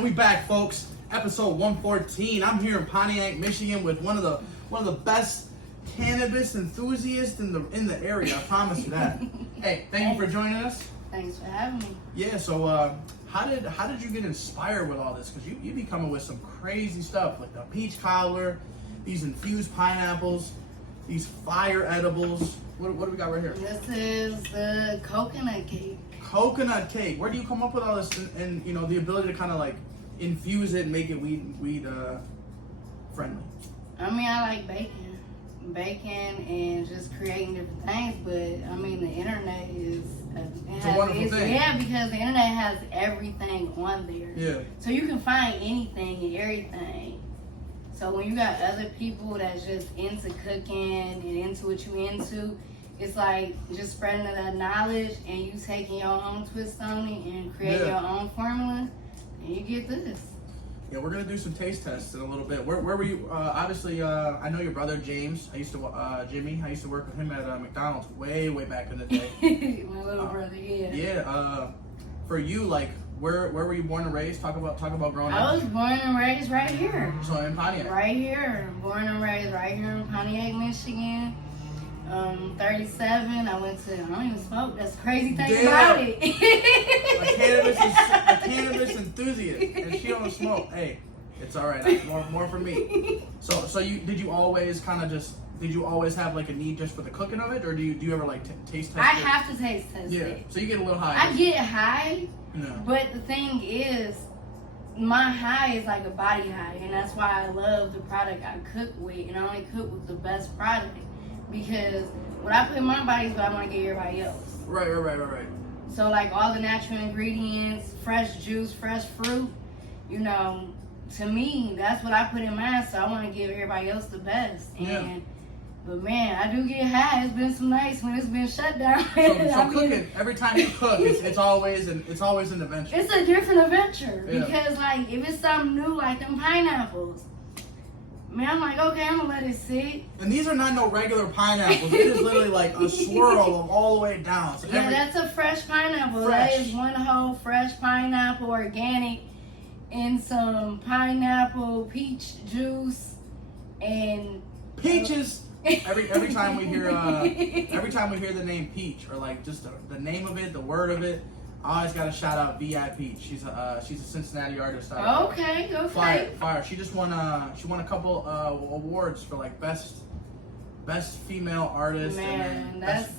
And we back, folks. Episode 114. I'm here in Pontiac, Michigan, with one of the best cannabis enthusiasts in the area. I promise you that. Hey, thank you for joining us. Thanks for having me. Yeah. So, how did you get inspired with all this? Because you be coming with some crazy stuff, like the peach cobbler, these infused pineapples, these fire edibles. What do we got right here? This is the coconut cake. Coconut cake. Where do you come up with all this and you know the ability to kind of like infuse it and make it weed friendly? I mean, I like baking and just creating different things. But I mean, the internet is It's a wonderful thing. Yeah, because the internet has everything on there. Yeah. So you can find anything and everything. So when you got other people that's just into cooking and into what you into, it's like just spreading that knowledge and you taking your own twist on it and creating your own formula, and you get this. Yeah, we're gonna do some taste tests in a little bit. Where were you? Obviously, I know your brother James. Jimmy. I used to work with him at McDonald's way back in the day. My little brother, yeah. Yeah. For you, like, where were you born and raised? Talk about growing up. I was born and raised right here. So in Pontiac. Right here, born and raised right here in Pontiac, Michigan. 37. I don't even smoke. That's the crazy thing about it. a cannabis enthusiast, and she don't smoke. Hey, it's all right. More for me. So did you always have like a need just for the cooking of it, or do you ever like taste test it? I have to taste test it. Yeah. So you get a little high. I get high, yeah. But the thing is, my high is like a body high, and that's why I love the product I cook with, and I only cook with the best product. Because what I put in my body is what I want to give everybody else. Right. So like all the natural ingredients, fresh juice, fresh fruit, you know, to me, that's what I put in mine. So I want to give everybody else the best. But man, I do get high. It's been some nights when it's been shut down. So cooking, every time you cook, it's always an adventure. It's a different adventure. Yeah. Because like if it's something new like them pineapples, man, I'm like, okay, I'm gonna let it sit. And these are not no regular pineapples. It is literally like a swirl of all the way down. So that's a fresh pineapple. Fresh. That is one whole fresh pineapple, organic, and some pineapple peach juice and peaches. Every time we hear the name peach or like just the name of it, the word of it, I always gotta shout out VIP. She's a Cincinnati artist. Okay. Fire. She just won a couple awards for like best female artist. Man, and that's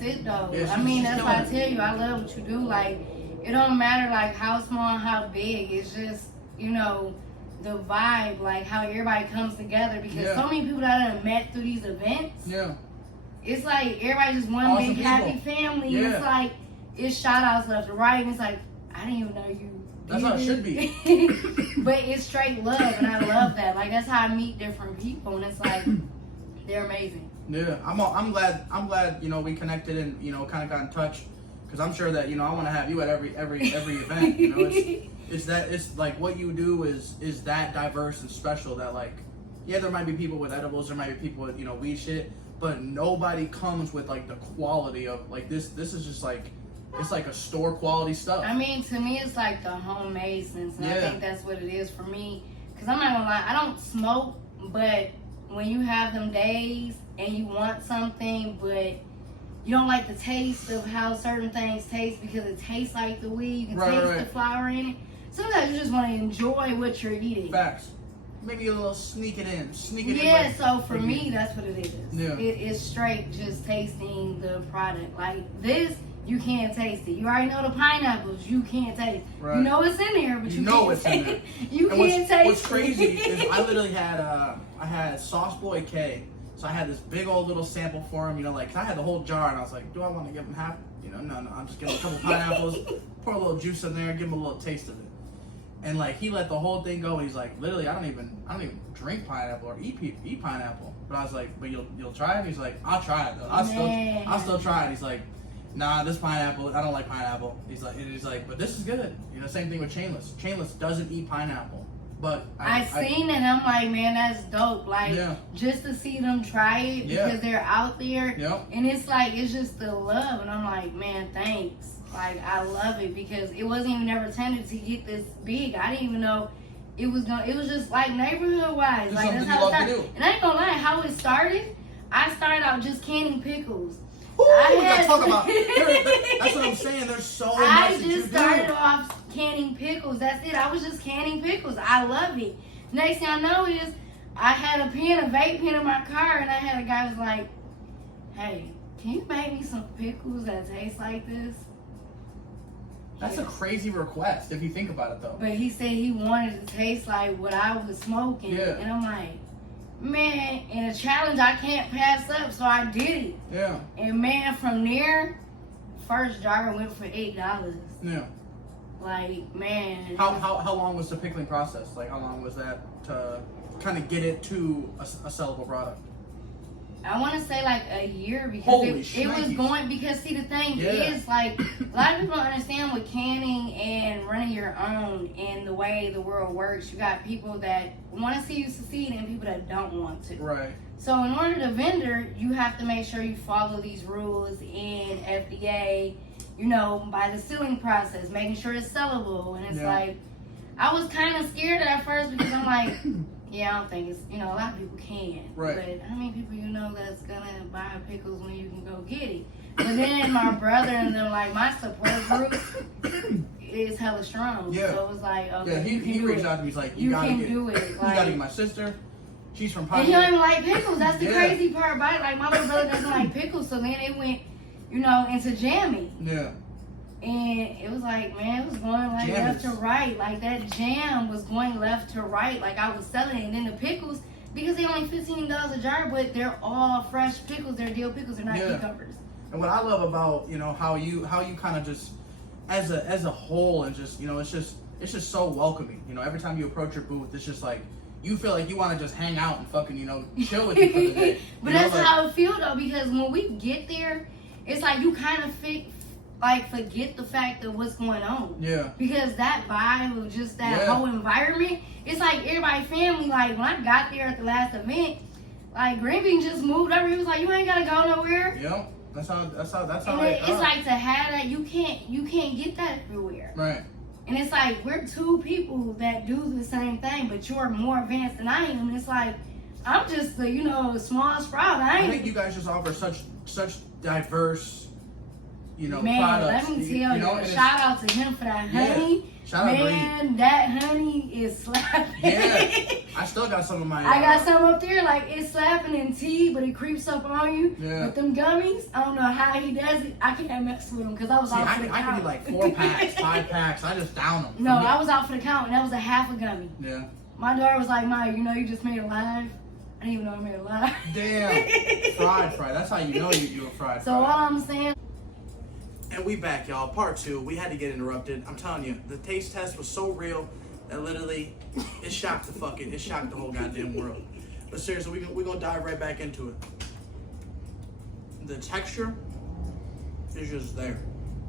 it though. Yeah, I mean, that's why I tell you, I love what you do. Like, it don't matter like how small, how big. It's just, you know, the vibe, like how everybody comes together. Because so many people that I done met through these events. Yeah. It's like everybody just one Awesome big happy family. Yeah. It's like it's shout outs left to right, and it's like I didn't even know you. That's how it should be. But it's straight love, and I love that. Like that's how I meet different people, and it's like they're amazing. Yeah, I'm glad you know we connected and you know kind of got in touch because I'm sure that you know I want to have you at every event. You know, it's like what you do is that diverse and special that like there might be people with edibles, there might be people with weed shit, but nobody comes with like the quality of like this. This is just like. It's like a store quality stuff. I mean, to me, it's like the homemade sense. And I think that's what it is for me. Because I'm not going to lie, I don't smoke, but when you have them days and you want something, but you don't like the taste of how certain things taste because it tastes like the weed, you can taste the flower in it. Sometimes you just want to enjoy what you're eating. Facts. Maybe a little sneak it in. Yeah, like, so for me, that's what it is. Yeah. It is straight just tasting the product. Like this, you can't taste it. You already know the pineapples. You can't taste it. Right. You know it's in there, but you know can't it's in there. You can't taste it. What's crazy is I literally had I had Sauce Boy K. So I had this big old little sample for him. You know, like I had the whole jar, and I was like, do I want to give him half? You know, no. I'm just giving him a couple pineapples, pour a little juice in there, give him a little taste of it. And like he let the whole thing go, and he's like, literally, I don't even drink pineapple or eat pineapple. But I was like, but you'll try it. He's like, I'll try it though. I'll still try it. He's like, nah, this pineapple, I don't like pineapple. He's like, but this is good. You know, same thing with Chainless. Chainless doesn't eat pineapple, but I seen it. I'm like, man, that's dope. Like just to see them try it because they're out there, and it's like it's just the love, and I'm like, man, thanks. Like, I love it because it wasn't even ever intended to get this big. I didn't even know it was just like neighborhood wise. Like, that's how it started. And I ain't gonna lie, how it started, I started out just canning pickles. Ooh, that's what I'm saying. There's so much I just started off canning pickles. That's it. I was just canning pickles. I love it. Next thing I know is I had a vape pen in my car, and I had a guy was like, "Hey, can you make me some pickles that taste like this?" That's a crazy request if you think about it, though. But he said he wanted to taste like what I was smoking, and I'm like, man, in a challenge I can't pass up, so I did it. Yeah. And man, from there, first jar went for $8. Yeah. Like, man. How long was the pickling process? Like, how long was that to kind of get it to a sellable product? I want to say like a year because Holy it was going, because see the thing is like a lot of people don't understand with canning and running your own and the way the world works. You got people that want to see you succeed and people that don't want to. Right. So in order to vendor, you have to make sure you follow these rules in FDA, you know, by the sealing process, making sure it's sellable. And it's like, I was kind of scared at first because I'm like, yeah, I don't think it's, you know, a lot of people can. Right. But how many people you know that's going to buy pickles when you can go get it? But then my brother and them, like, my support group is hella strong. Yeah. So it was like, okay, yeah, he reached out to me. He's like, you can do it. Like, you got to get my sister. She's from Pontiac. And he don't even like pickles. That's the crazy part about it. Like, my little brother doesn't like pickles. So then it went, you know, into jamming. Yeah. And it was like, man, it was going like left to right. Like that jam was going left to right. Like I was selling it. And then the pickles, because they're only $15 a jar, but they're all fresh pickles. They're dill pickles. They're not cucumbers. And what I love about, you know, how you kind of just as a whole and just, you know, it's just so welcoming. You know, every time you approach your booth, it's just like you feel like you want to just hang out and fucking, you know, chill with you for the day. But that's how it feels though, because when we get there, it's like you kind of forget the fact of what's going on. Yeah. Because that vibe of just that whole environment, it's like everybody family. Like when I got there at the last event, like Green Bean just moved over. He was like, "You ain't gotta go nowhere." Yep. That's how. And it's like to have that, you can't get that everywhere. Right. And it's like we're two people that do the same thing, but you're more advanced than I am. And it's like I'm just the, you know, small sprout. I think you guys just offer such diverse, you know, man, products. Let me tell you, shout out to him for that honey. Shout out, man, that honey is slapping. Yeah, I still got some of my. I got some up there, like it's slapping in tea, but it creeps up on you. Yeah. With them gummies, I don't know how he does it. I can't mess with him because I was out for the count. I could do like 4 packs, 5 packs. I just down them. No, I was out for the count, and that was a half a gummy. Yeah. My daughter was like, "Ma, you know you just made it live." I didn't even know I made it live. Damn. Fried. That's how you know you do a fried. So all I'm saying. And we back, y'all. Part 2. We had to get interrupted. I'm telling you, the taste test was so real that literally it shocked the whole goddamn world. But seriously, we're gonna dive right back into it. The texture is just there.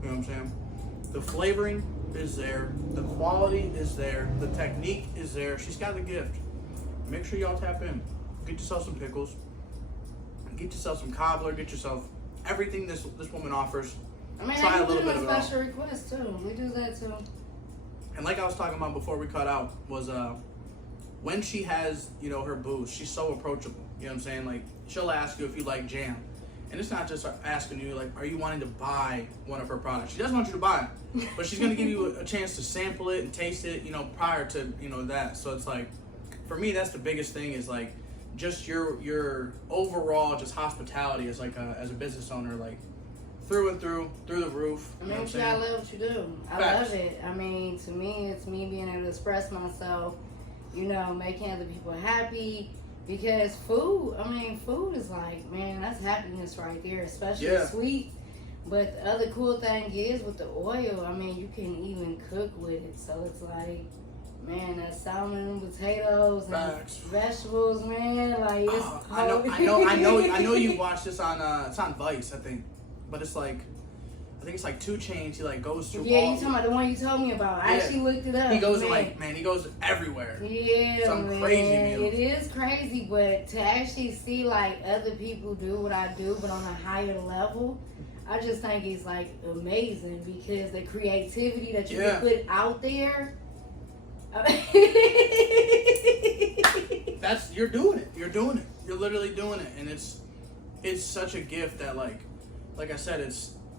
You know what I'm saying? The flavoring is there. The quality is there. The technique is there. She's got the gift. Make sure y'all tap in. Get yourself some pickles. Get yourself some cobbler. Get yourself everything this woman offers. I mean, try a little bit of it all. Special request too. We do that too. And like I was talking about before we cut out, was when she has, you know, her booth, she's so approachable. You know what I'm saying? Like she'll ask you if you like jam, and it's not just asking you like, are you wanting to buy one of her products? She doesn't want you to buy it, but she's gonna give you a chance to sample it and taste it, you know, prior to, you know, that. So it's like, for me, that's the biggest thing is like, just your overall just hospitality as like as a business owner, like. Through and through the roof. I mean, you gotta love what you do. I love it. I mean, to me, it's me being able to express myself, you know, making other people happy. Because food is like, man, that's happiness right there, especially sweet. But the other cool thing is with the oil, I mean, you can even cook with it. So it's like, man, that salmon and potatoes and vegetables, man, like it's I know you watched this on it's on Vice, I think. But it's like, I think it's like 2 Chainz. He like goes through. Yeah, you talking about the one you told me about? I actually looked it up. He goes he goes everywhere. Yeah, some crazy meals. It is crazy, but to actually see like other people do what I do, but on a higher level, I just think it's like amazing because the creativity that you can put out there. You're doing it. You're doing it. You're literally doing it, and it's such a gift that like I said,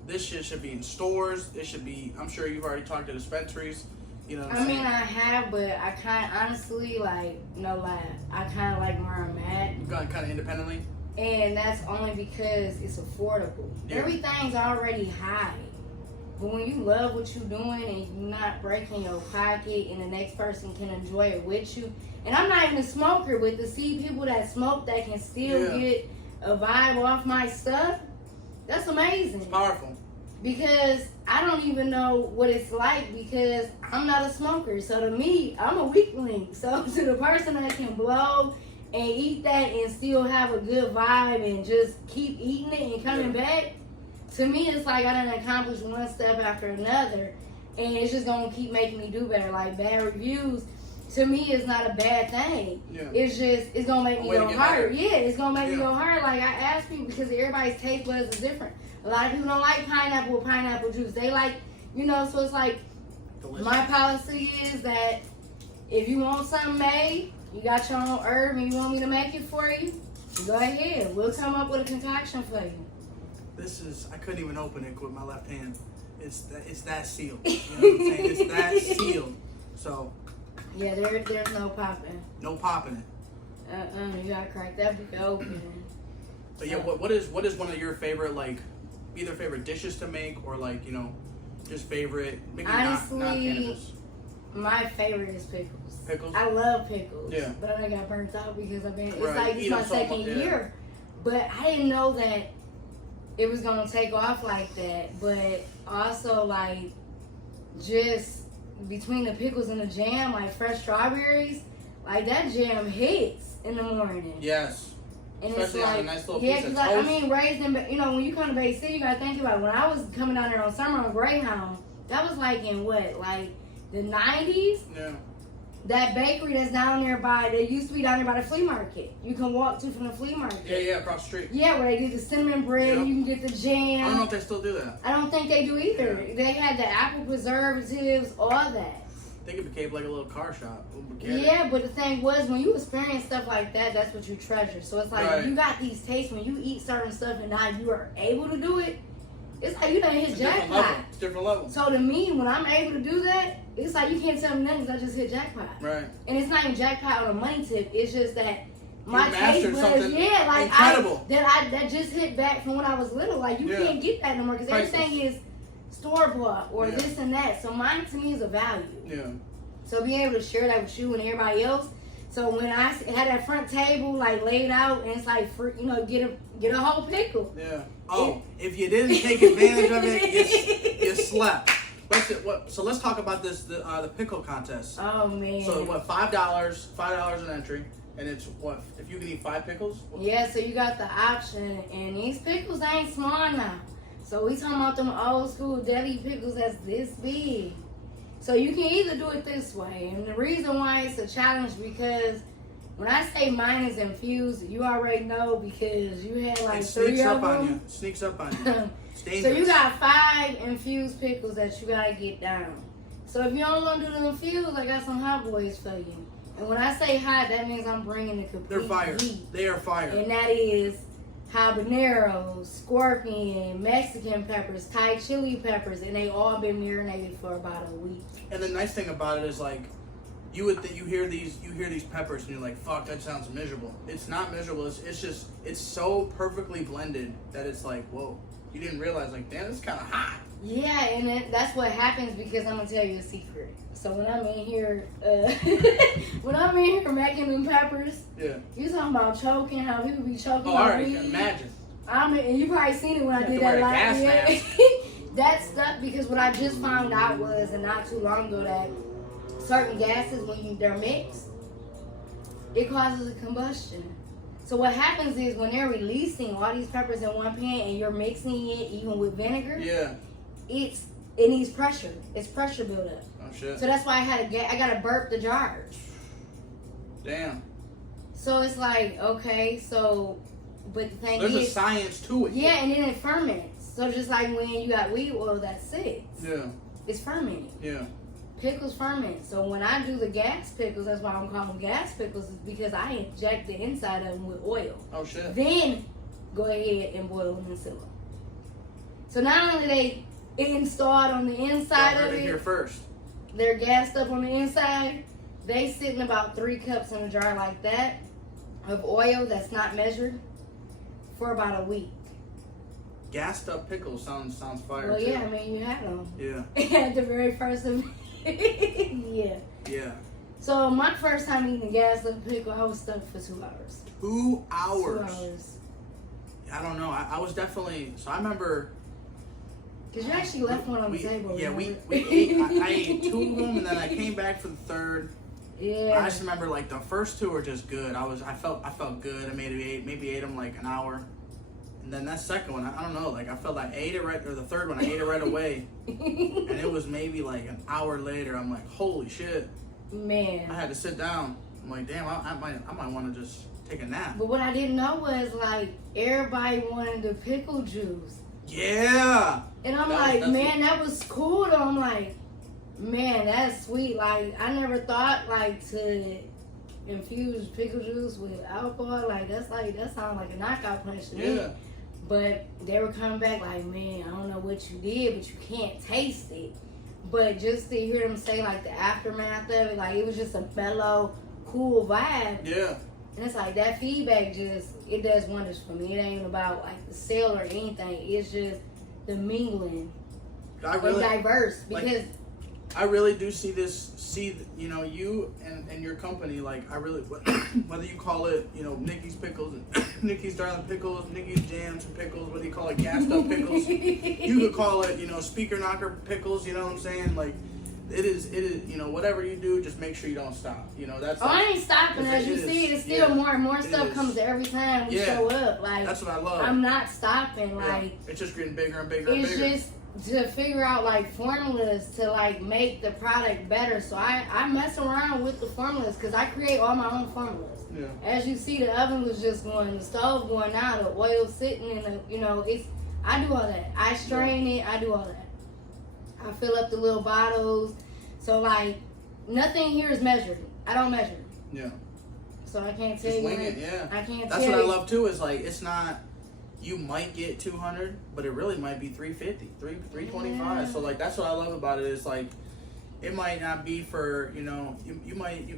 this shit should be in stores. It should be. I'm sure you've already talked to dispensaries. You know what I'm saying? I have, but I kind of honestly like no lie. I kind of like where I'm at. You've gone kind of independently. And that's only because it's affordable. Yeah. Everything's already high. But when you love what you're doing and you're not breaking your pocket and the next person can enjoy it with you. And I'm not even a smoker, but to see people that smoke that can still get a vibe off my stuff, that's amazing. It's powerful. Because I don't even know what it's like because I'm not a smoker. So to me, I'm a weakling. So to the person that can blow and eat that and still have a good vibe and just keep eating it and coming back, to me it's like I done accomplished one step after another, and it's just gonna keep making me do better. Like bad reviews, to me is not a bad thing. Yeah. It's gonna make me go hard. Yeah, it's gonna make me go hard. Like I ask people because everybody's taste buds is different. A lot of people don't like pineapple with pineapple juice. They like, so it's like delicious. My policy is that if you want something made, you got your own herb and you want me to make it for you, go ahead. We'll come up with a concoction for you. I couldn't even open it with my left hand. It's that sealed. You know what I'm saying? It's that sealed. So. Yeah, there's no popping. No popping it. You gotta crack that book open. But yeah, what is one of your favorite, like, either favorite dishes to make or like, just favorite, maybe honestly, not cannabis? My favorite is pickles. Pickles? I love pickles. Yeah. But I got burnt out because it's right. like it's my second year. But I didn't know that it was gonna take off like that. But also like just between the pickles and the jam, like fresh strawberries, like that jam hits in the morning. Yes. And especially it's like, on a nice little piece of toast. I mean, raised in, when you come to Bay City, you gotta think about it. When I was coming down there on summer on Greyhound, that was like in what, like the 90s? Yeah. That bakery that's down there that used to be down there by the flea market. You can walk to from the flea market. Yeah, across the street. Yeah, where they get the cinnamon bread, you can get the jam. I don't know if they still do that. I don't think they do either. Yeah. They had the apple preservatives, all that. I think it became like a little car shop. Yeah, but the thing was, when you experience stuff like that, that's what you treasure. So it's like, you got these tastes when you eat certain stuff and now you are able to do it. It's like you done hit jackpot. It's different level. So to me, when I'm able to do that, it's like you can't tell me nothing because I just hit jackpot. Right. And it's not even jackpot on a money tip. It's just that my taste was, like incredible. That just hit back from when I was little. Like you can't get that no more because everything is store bought or this and that. So mine to me is a value. Yeah. So being able to share that with you and everybody else. So when I had that front table like laid out and it's like get a whole pickle. Yeah. Oh, if you didn't take advantage of it, you slept. So let's talk about the pickle contest. Oh man. So what, $5 an entry, and it's what, if you can eat 5 pickles? Yeah, so you got the option, and these pickles ain't small now. So we talking about them old school deli pickles that's this big. So you can either do it this way, and the reason why it's a challenge because when I say mine is infused, you already know because you had like 3 of them. Sneaks up on you. So you got 5 infused pickles that you gotta get down. So if you don't want to do the infused, I got some hot boys for you. And when I say hot, that means I'm bringing the complete They're fire. heat. They are fire. And that is habaneros, scorpion, Mexican peppers, Thai chili peppers, and they all been marinated for about a week. And the nice thing about it is like, you hear these peppers and you're like, fuck, that sounds miserable. It's not miserable. It's so perfectly blended that it's like, whoa. You didn't realize, like, damn, it's kind of hot. Yeah, and that's what happens because I'm gonna tell you a secret. So when I'm in here, making them peppers, you talking about choking? How people be choking? Oh, I already can imagine. And you probably seen it when I did that last year. That stuff because what I just found out was, and not too long ago, that certain gases when they're mixed, it causes a combustion. So what happens is when they're releasing all these peppers in one pan and you're mixing it even with vinegar, it needs pressure. It's pressure buildup. Oh shit. So that's why I gotta burp the jars. Damn. So it's like, okay, but the thing there's a science to it. Yeah, and then it ferments. So just like when you got weed oil that sits, Yeah. it's fermented. Yeah. Pickles ferment. So when I do the gas pickles, that's why I'm calling them gas pickles, is because I inject the inside of them with oil. Oh shit. Then go ahead and boil them and seal them. So not only they installed on the inside of it, here first. they're gassed up on the inside. They sit in about 3 cups in a jar like that of oil that's not measured for about a week. Gassed up pickles sounds fire Well, too. yeah, I mean, you had them. Yeah. At the very first of yeah. Yeah. So my first time eating a gassed up pickle, I was stuck for 2 hours. 2 hours. 2 hours. I don't know. I was definitely. So I remember. Because you actually left one on the table. Yeah, remember? we ate. I ate 2 of them, and then I came back for the third. Yeah. I just remember like the first 2 were just good. I felt good. I maybe ate them like an hour, and then that second one, I don't know. Like I felt like I ate it right, or the third one I ate it right away, and it was maybe like an hour later. I'm like, holy shit! Man. I had to sit down. I'm like, damn, I might want to just take a nap. But what I didn't know was like everybody wanted the pickle juice. Yeah. And I'm that was cool though. I'm like, man, that's sweet. Like I never thought like to infuse pickle juice with alcohol. Like that sounds like a knockout punch to me. But they were coming back like, man, I don't know what you did, but you can't taste it. But just to hear them say like the aftermath of it, like it was just a mellow, cool vibe. Yeah. And it's like that feedback it does wonders for me. It ain't even about like the sale or anything. It's just the mingling. Diverse because I really do see you and your company, like I really, whether you call it, Nikki's Pickles, Nikki's Darling Pickles, Nikki's Jams and Pickles, whether you call it gassed up pickles, you could call it, speaker knocker pickles, you know what I'm saying? Like, it is, whatever you do, just make sure you don't stop. That's. I ain't stopping. As you see, it's still more and more stuff comes every time we show up. Like, that's what I love. I'm not stopping. Like, it's just getting bigger and bigger and bigger. It's just to figure out like formulas to like make the product better. So I mess around with the formulas because I create all my own formulas. Yeah. As you see, the oven was just going, the stove going out, the oil sitting in the, I do all that. I strain it. I do all that. I fill up the little bottles. So like nothing here is measured. I don't measure. Yeah. So I can't tell just you. Wing it, yeah. I can't That's tell what you. I love too. Is like it's not. You might get 200, but it really might be 350, 325. Yeah. So like that's what I love about it. Is like it might not be for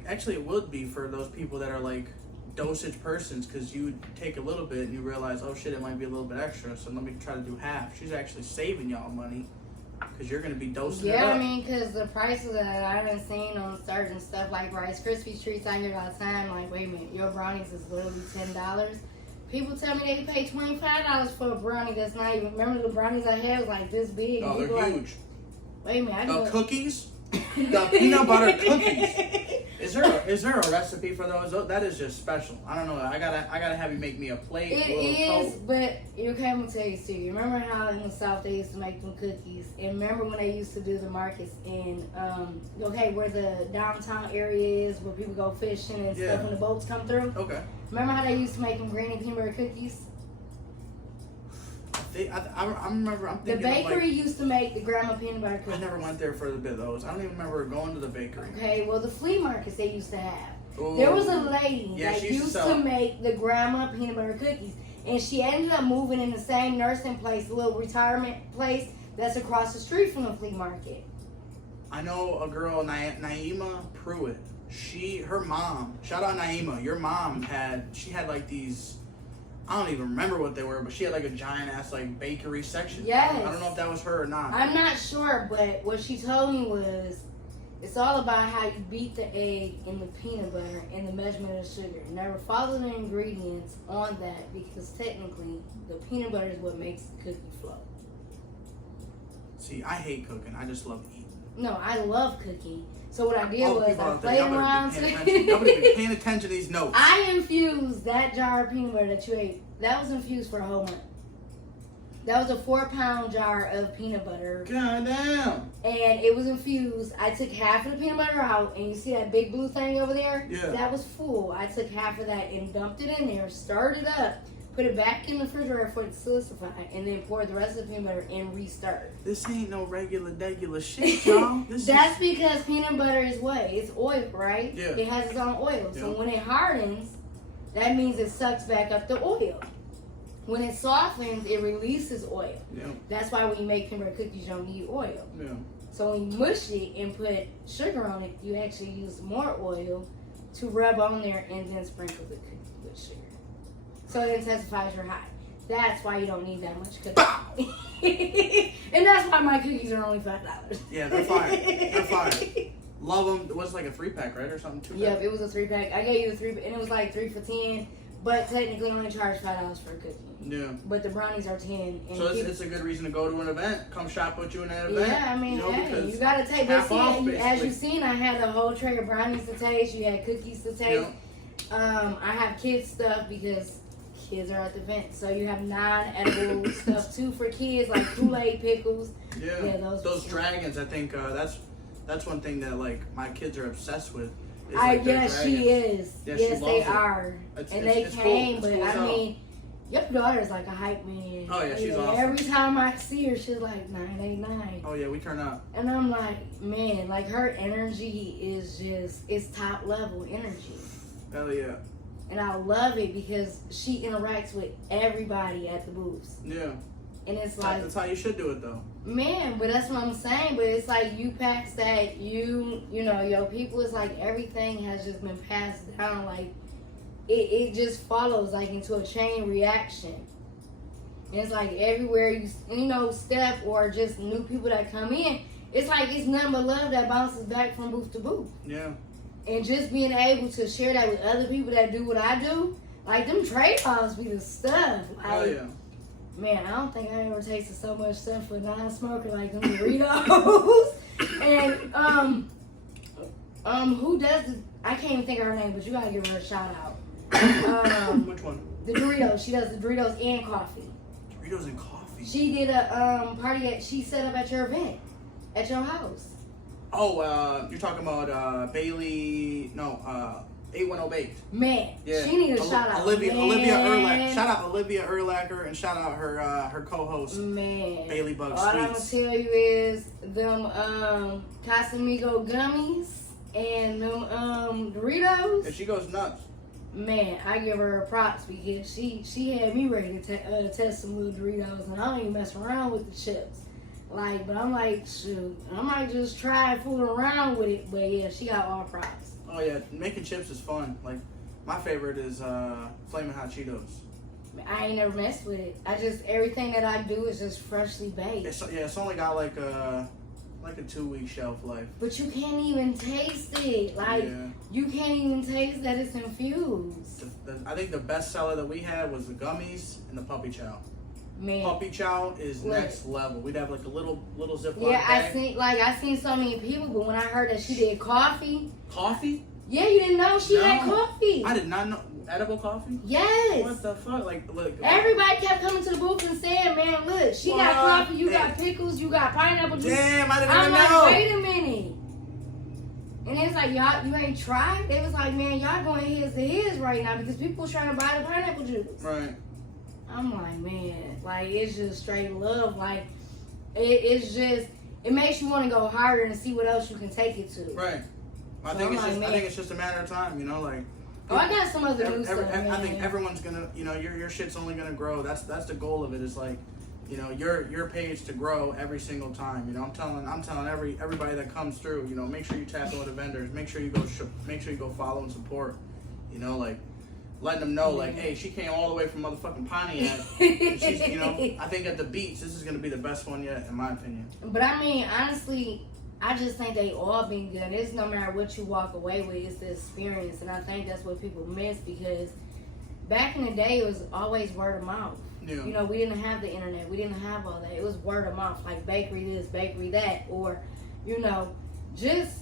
actually it would be for those people that are like dosage persons, because you take a little bit and you realize, oh shit, it might be a little bit extra, so let me try to do half. She's actually saving y'all money because you're gonna be dosing it up. I mean, because the prices that I haven't seen on certain stuff like Rice Krispie treats I hear all the time, like, wait a minute, your brownies is literally $10. People tell me they pay $25 for a brownie that's not even. Remember the brownies I had was like this big. Oh, they're huge. Like, wait a minute, the cookies, the peanut butter cookies. Is there a recipe for those? That is just special. I don't know. I gotta have you make me a plate. It is, but you can't tell you too. Remember how in the South they used to make them cookies, and remember when they used to do the markets in where the downtown area is, where people go fishing and stuff when the boats come through. Okay. Remember how they used to make them granny peanut butter cookies? I remember. I'm thinking the bakery used to make the grandma peanut butter cookies. I never went there for a bit of those. I don't even remember going to the bakery. Okay, well the flea markets they used to have. Ooh. There was a lady that used to make the grandma peanut butter cookies, and she ended up moving in the same nursing place, the little retirement place that's across the street from the flea market. I know a girl, Naima Pruitt. Her mom, shout out Naima, your mom had like these, I don't even remember what they were, but she had like a giant ass like bakery section. Yes. I don't know if that was her or not. I'm not sure, but what she told me was, it's all about how you beat the egg in the peanut butter and the measurement of sugar. Never follow the ingredients on that, because technically the peanut butter is what makes the cookie flow. See, I hate cooking. I just love eating. No, I love cooking. So what I did was I played around. Nobody be paying attention to these notes. I infused that jar of peanut butter that you ate. That was infused for a whole month. That was a 4-pound jar of peanut butter. God damn. And it was infused. I took half of the peanut butter out, and you see that big blue thing over there? Yeah. That was full. I took half of that and dumped it in there, stirred it up, put it back in the refrigerator for it to solidify, and then pour the rest of the peanut butter and restart. This ain't no regular shit, y'all. That's because peanut butter is what? It's oil, right? Yeah. It has its own oil. Yeah. So when it hardens, that means it sucks back up the oil. When it softens, it releases oil. Yeah. That's why when you make peanut butter cookies, you don't need oil. Yeah. So when you mush it and put sugar on it, you actually use more oil to rub on there and then sprinkle the cookie with sugar. So it intensifies your high. That's why you don't need that much cookie. And that's why my cookies are only $5. Yeah, they're fire. They're fire. Love them. It was like a 3-pack, right, or something? 2-pack? Yep, it was a 3-pack. I gave you a 3, and it was like 3 for $10. But technically, only charge $5 for a cookie. Yeah. But the brownies are 10. And So it's a good reason to go to an event. Come shop with you in that event. Yeah, I mean, you know, hey, you gotta take. But half off, see, as basically. you've seen, I had a whole tray of brownies to taste. You had cookies to taste. Yeah. I have kids stuff because kids are at the event. So you have non-edible stuff too for kids, like Kool-Aid pickles. Yeah. Those dragons. I think that's one thing that like my kids are obsessed with. Yes, she is. Yeah, yes, she they loves it. are. It's They cool. came, It's but cool as I hell. mean, your daughter's like a hype man. Oh, yeah, she's awesome. Every time I see her, she's like 989. Oh yeah, we turn up. And I'm like, man, like her energy is it's top level energy. Hell yeah. And I love it because she interacts with everybody at the booths. Yeah. And it's like, That's how you should do it though. man, but that's what I'm saying. But it's like you packs that you know, your people, is like everything has just been passed down. Like it just follows like into a chain reaction. And it's like everywhere you know, step or just new people that come in, it's like it's nothing but love that bounces back from booth to booth. Yeah. And just being able to share that with other people that do what I do, like them trade-offs be the stuff. Like, Oh yeah. man, I don't think I ever tasted so much stuff for a non-smoker like them Doritos. And who does the, I can't even think of her name, but you gotta give her a shout out. Which one? The Doritos. She does the Doritos and coffee. Doritos and coffee. She did a party that she set up at your event, at your house. Oh, you're talking about Bailey? No, 810 Baked. Man, Yeah. she need a shout out. Olivia Man. Erlacher. Shout out Olivia Erlacher and shout out her co-host Man, Bailey Bug all I'm gonna Sweets. tell you is them Casamigo gummies and them Doritos. And she goes nuts. Man, I give her props because she had me ready to test some little Doritos, and I don't even mess around with the chips. Like, but I'm like, shoot, I might just try fooling around with it. But yeah, she got all props. Oh yeah, making chips is fun. Like my favorite is Flamin' Hot Cheetos. I ain't never messed with it. I just, everything that I do is just freshly baked. It's only got like a 2-week shelf life. But you can't even taste it. Like, Yeah. you can't even taste that it's infused. I think the best seller that we had was the gummies and the puppy chow. Man. Puppy chow is Look. next level. We'd have like a little Ziploc Yeah, bag. I seen so many people, but when I heard that she did coffee, Coffee? yeah, you didn't know she had No. coffee. I did not know. Edible coffee? Yes. What the fuck? Like, look. Everybody kept coming to the booth and saying, man, look, she got What? coffee, you got pickles, you got pineapple juice. Damn, I didn't I'm even like, know. wait a minute. And it's like, y'all, you ain't tried? They was like, man, y'all going his to his right now because people trying to buy the pineapple juice. Right. I'm like, man, like, it's just straight love. Like, it's just, it makes you want to go harder and see what else you can take it to. Right. I So think I'm like, man. it's just a matter of time, you know, like. Oh, I got some other new stuff, man. I think everyone's gonna, you know, your shit's only gonna grow. That's the goal of it. Is like, you know, your page to grow every single time. You know, I'm telling everybody that comes through. You know, make sure you tap in with the vendors. Make sure you go follow and support. You know, like letting them know, like, hey, she came all the way from motherfucking Pontiac. And she's, you know, I think at the beach, this is gonna be the best one yet, in my opinion. But I mean, honestly, I just think they all been good. It's no matter what you walk away with, it's the experience. And I think that's what people miss because back in the day, it was always word of mouth. Yeah. You know, we didn't have the internet. We didn't have all that. It was word of mouth, like bakery this, bakery that. Or, you know, just,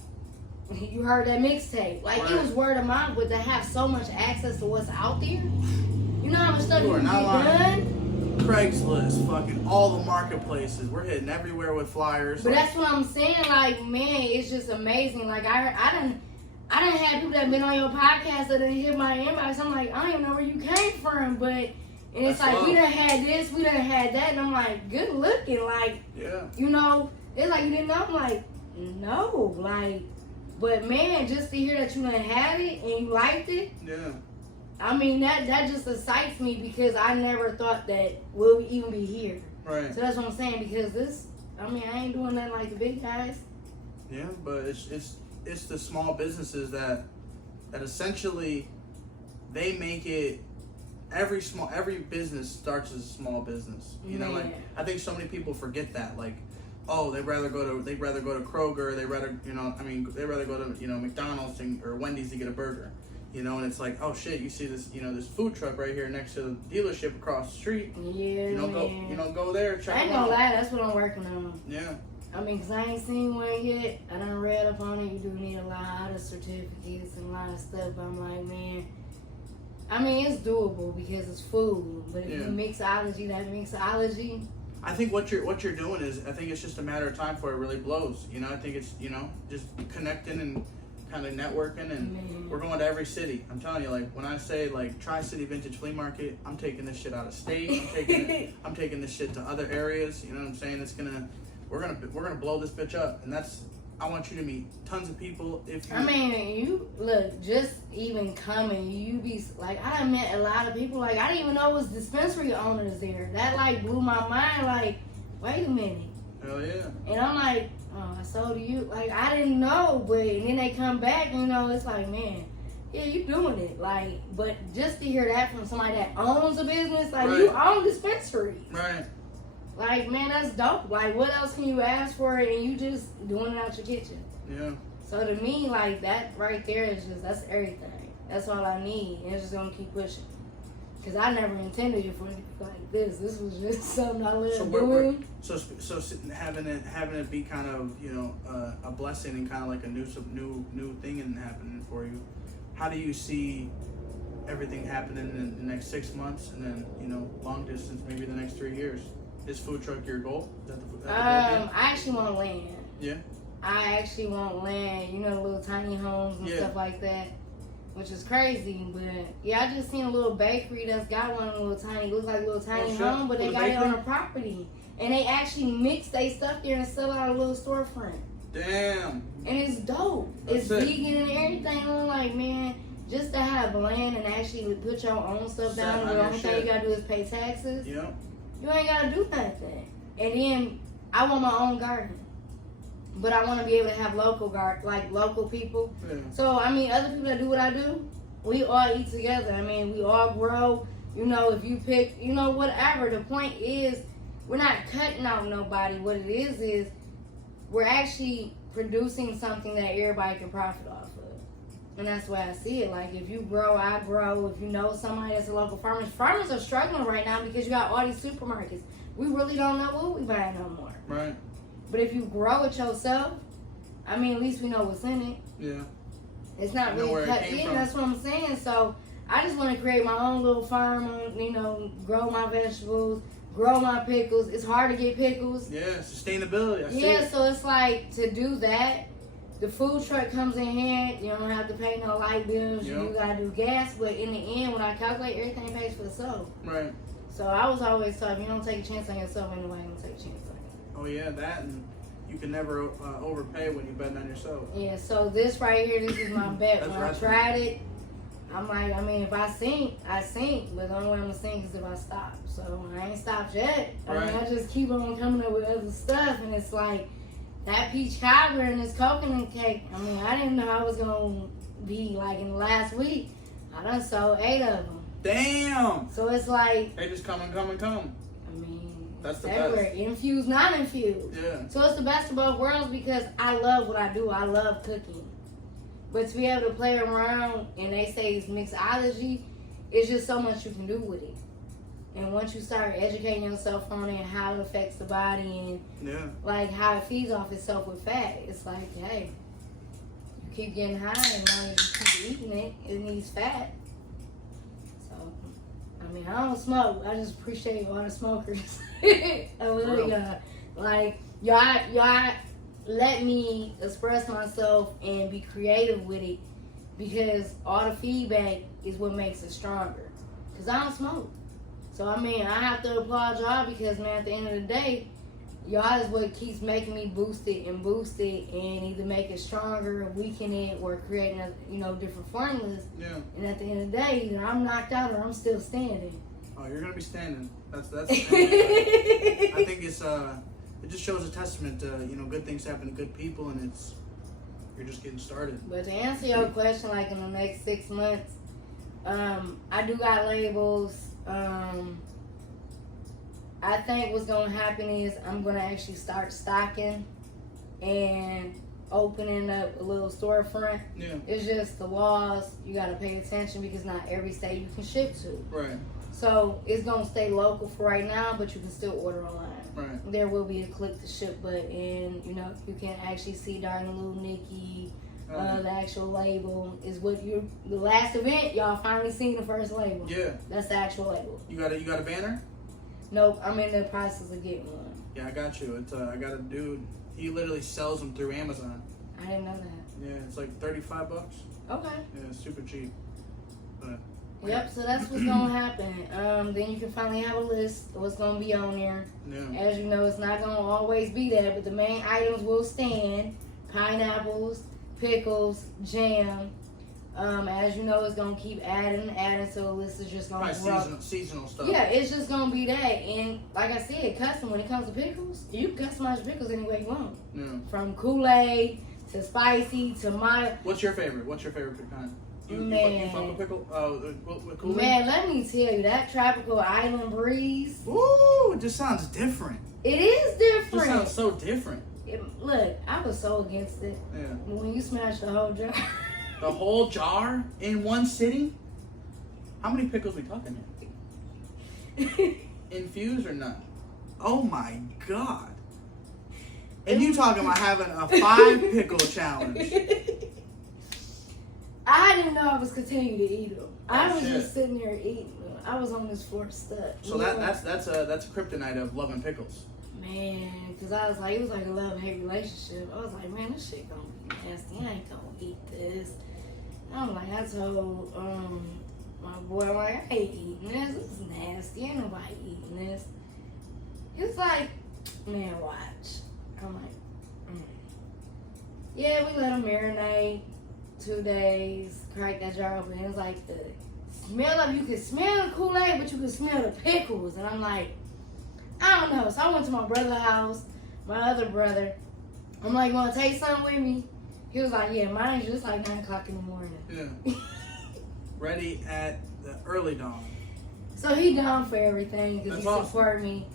you heard that mixtape. Like, Right. it was word of mouth, but to have so much access to what's out there, you know how much stuff You you are can not get lying. done? Craigslist, fucking all the marketplaces. We're hitting everywhere with flyers. But like, that's what I'm saying. Like, man, it's just amazing. Like, I done had people that been on your podcast that done hit my inbox. I'm like, I don't even know where you came from, but And it's like, we done had this, we done had that. And I'm like, good looking. Like, you know, it's like, you didn't know? I'm like, no. Like, but man, just to hear that you done had it and you liked it. Yeah. I mean, that just excites me because I never thought that we'll even be here. Right. So that's what I'm saying, because this, I mean, I ain't doing nothing like the big guys. Yeah, but it's the small businesses that essentially they make it. Every business starts as a small business. You know, like I think so many people forget that. Like, oh, they'd rather go to Kroger. They'd rather go to McDonald's or Wendy's to get a burger. You know, and it's like, oh shit, you see this, this food truck right here next to the dealership across the street. Yeah, go there, check it out. I ain't gonna lie, that's what I'm working on. Yeah. I mean, 'cause I ain't seen one yet. I done read up on it. You do need a lot of certificates and a lot of stuff. But I'm like, man, I mean, it's doable because it's food. But if you mixology, that mixology. I think what you're doing is, I think it's just a matter of time before it really blows. You know, I think it's, just connecting and kind of networking, and we're going to every city. I'm telling you, like, when I say like Tri-City Vintage Flea Market, I'm taking this shit out of state. I'm taking this shit to other areas. You know what I'm saying? We're gonna blow this bitch up, and I want you to meet tons of people. I mean, you look, just even coming, you be like, I done met a lot of people. Like, I didn't even know it was dispensary owners there. That like blew my mind. Like, wait a minute. Hell yeah. And I'm like, oh, so do you? Like, I didn't know, but and then they come back, it's like, man, yeah, you doing it. Like, but just to hear that from somebody that owns a business, like, you own dispensary. Right. Like, man, that's dope. Like, what else can you ask for and you just doing it out your kitchen? Yeah. So to me, like, that right there is just, that's everything. That's all I need. And it's just going to keep pushing. Because I never intended it for it like this. This was just something I lived doing. So having it be kind of, a blessing and kind of like a new thing and happening for you. How do you see everything happening in the next 6 months and then, long distance, maybe the next 3 years? Is food truck your goal? Is that the goal? I actually want land. Yeah? I actually want land, the little tiny homes and stuff like that, which is crazy. But, yeah, I just seen a little bakery that's got one little tiny, looks like a little tiny home, but they got it on a property. And they actually mix their stuff there and sell out a little storefront. Damn. And it's dope. It's vegan and everything. I'm like, man, just to have land and actually put your own stuff down, the only thing you got to do is pay taxes. Yeah. You ain't gotta do nothing. And then I want my own garden, but I want to be able to have local local people. Yeah. So I mean, other people that do what I do, we all eat together. I mean, we all grow. If you pick, whatever. The point is, we're not cutting out nobody. What it is we're actually producing something that everybody can profit off of. And that's the way I see it. Like, if you grow, I grow. If you know somebody that's a local farmer. Farmers are struggling right now because you got all these supermarkets. We really don't know what we buying no more. Right. But if you grow it yourself, I mean, at least we know what's in it. Yeah. It's not really cut in. That's what I'm saying. So, I just want to create my own little farm, grow my vegetables, grow my pickles. It's hard to get pickles. Yeah, sustainability. I see it. So it's like, to do that, the food truck comes in hand. You don't have to pay no light bills. You gotta do gas. But in the end, when I calculate, everything pays for itself. Right. So I was always taught, if you don't take a chance on yourself, anybody gonna take a chance on you. Oh yeah, that, and you can never overpay when you bet on yourself. Yeah. So this right here, this is my bet. When I tried it, I'm like, I mean, if I sink, I sink. But the only way I'm gonna sink is if I stop. So I ain't stopped yet. I mean, I just keep on coming up with other stuff, and it's like, that peach cobbler and this coconut cake, I mean, I didn't know I was going to be like in the last week. I done sold 8 of them. Damn! So it's like... They just come. I mean, that's the everywhere. best. Infused, not infused. Yeah. So it's the best of both worlds because I love what I do. I love cooking. But to be able to play around, and they say it's mixology, it's just so much you can do with it. And once you start educating yourself on it and how it affects the body and like how it feeds off itself with fat, it's like, hey, you keep getting high and long as you keep eating it, it needs fat. So, I mean, I don't smoke. I just appreciate all the smokers. I love y'all. Like, y'all let me express myself and be creative with it because all the feedback is what makes it stronger. Because I don't smoke. So I mean, I have to applaud y'all because, man, at the end of the day, y'all is what keeps making me boost it and either make it stronger or weaken it or creating, different formulas. Yeah. And at the end of the day, either I'm knocked out or I'm still standing. Oh, you're gonna be standing. That's. I think it just shows a testament to good things happen to good people, and you're just getting started. But to answer your question, like in the next 6 months, I do got labels. I think what's gonna happen is I'm gonna actually start stocking and opening up a little storefront. Yeah. It's just the laws. You gotta pay attention because not every state you can ship to. Right. So it's gonna stay local for right now, but you can still order online. Right. There will be a click to ship button. You can actually see Darn Little Nikki. The actual label is the last event y'all finally seen the first label. Yeah. That's the actual label. You got a banner? Nope, I'm in the process of getting one. Yeah, I got you. It's I got a dude. He literally sells them through Amazon. I didn't know that. Yeah, it's like $35. Okay. Yeah, it's super cheap. But yep. So that's what's gonna happen. Then you can finally have a list of what's gonna be on there. Yeah. As you know, it's not gonna always be there, but the main items will stand: pineapples, pickles, jam. As you know, it's gonna keep adding, so the list is just gonna probably seasonal stuff. Yeah, it's just gonna be that. And like I said, custom when it comes to pickles, you can customize your pickles any way you want. Yeah. From Kool-Aid to spicy to mild. What's your favorite? What's your favorite kind? Man. You fuck with pickle? With Kool-Aid? Man, let me tell you, that tropical island breeze. Ooh, it just sounds different. It is different. It sounds so different. Look, I was so against it. Yeah. When you smash the whole jar. The whole jar in one sitting? How many pickles we talking here? Infused or not? Oh my god. And you talking about having a 5 pickle challenge. I didn't know I was continuing to eat them. I was shit. just sitting there eating them. I was on this fourth step. So that's a kryptonite of loving pickles. Man, because I was like, it was like a love-hate relationship. I was like, man, this shit gonna be nasty. I ain't gonna eat this. I'm like, I told my boy, I'm like, I ain't eating this. This is nasty. Ain't nobody eating this. It's like, man, watch. I'm like, yeah, we let them marinate 2 days. Crack that jar open. It was like the smell of, you could smell the Kool-Aid, but you could smell the pickles. And I'm like, I don't know. So I went to my brother's house, my other brother. I'm like, want to take something with me? He was like, yeah, mine's just like 9 o'clock in the morning. Yeah. Ready at the early dawn. So he down for everything because he awesome. support me.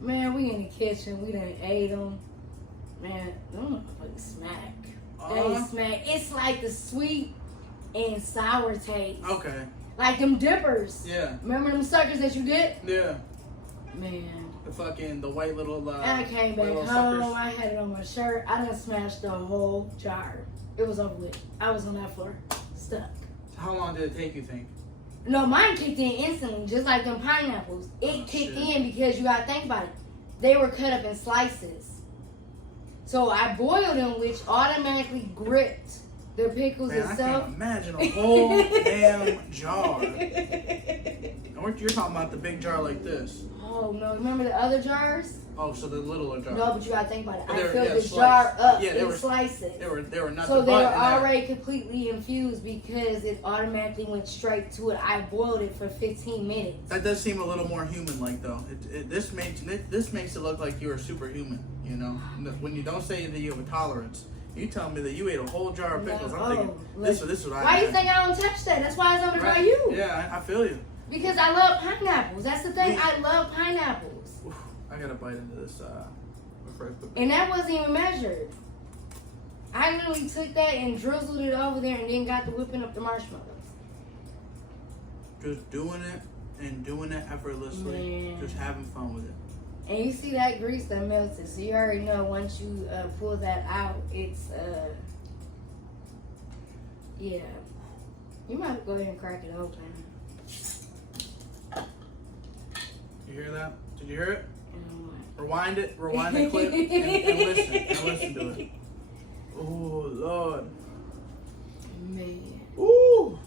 Man, we in the kitchen. We done ate them. Man, them motherfuckers smack. They smack. It's like the sweet and sour taste. Okay. Like them dippers. Yeah. Remember them suckers that you did? Yeah. Man. The white little I came back home. suckers. I had it on my shirt. I done smashed the whole jar. It was over with. I was on that floor, stuck. How long did it take, you think? No, mine kicked in instantly, just like them pineapples. It kicked in because you gotta think about it. They were cut up in slices. So I boiled them, which automatically gripped the pickles Man, itself. I can't imagine a whole damn jar. You're talking about the big jar like this. Oh no, remember the other jars? Oh, so the littler jar. No, but you gotta think about it. But I they filled were, the sliced. jar up Yeah, they in were slices. They were not So the they were butt in there. already completely infused because it automatically went straight to it. I boiled it for 15 minutes. That does seem a little more human-like, though. This makes it look like you are superhuman. You know, when you don't say that you have a tolerance, you tell me that you ate a whole jar of pickles. I'm thinking this is what I. Why you think I don't touch that? That's why it's under by you. Yeah, I feel you. Because I love pineapples. That's the thing. I love pineapples. Oof, I gotta bite into this. And that wasn't even measured. I literally took that and drizzled it over there and then got to whipping up the marshmallows. Just doing it and doing it effortlessly. Man. Just having fun with it. And you see that grease that melted. So you already know once you pull that out, it's, yeah. You might have to go ahead and crack it open. You hear that? Did you hear it? Rewind the clip and listen to it. Oh Lord. Man. Ooh.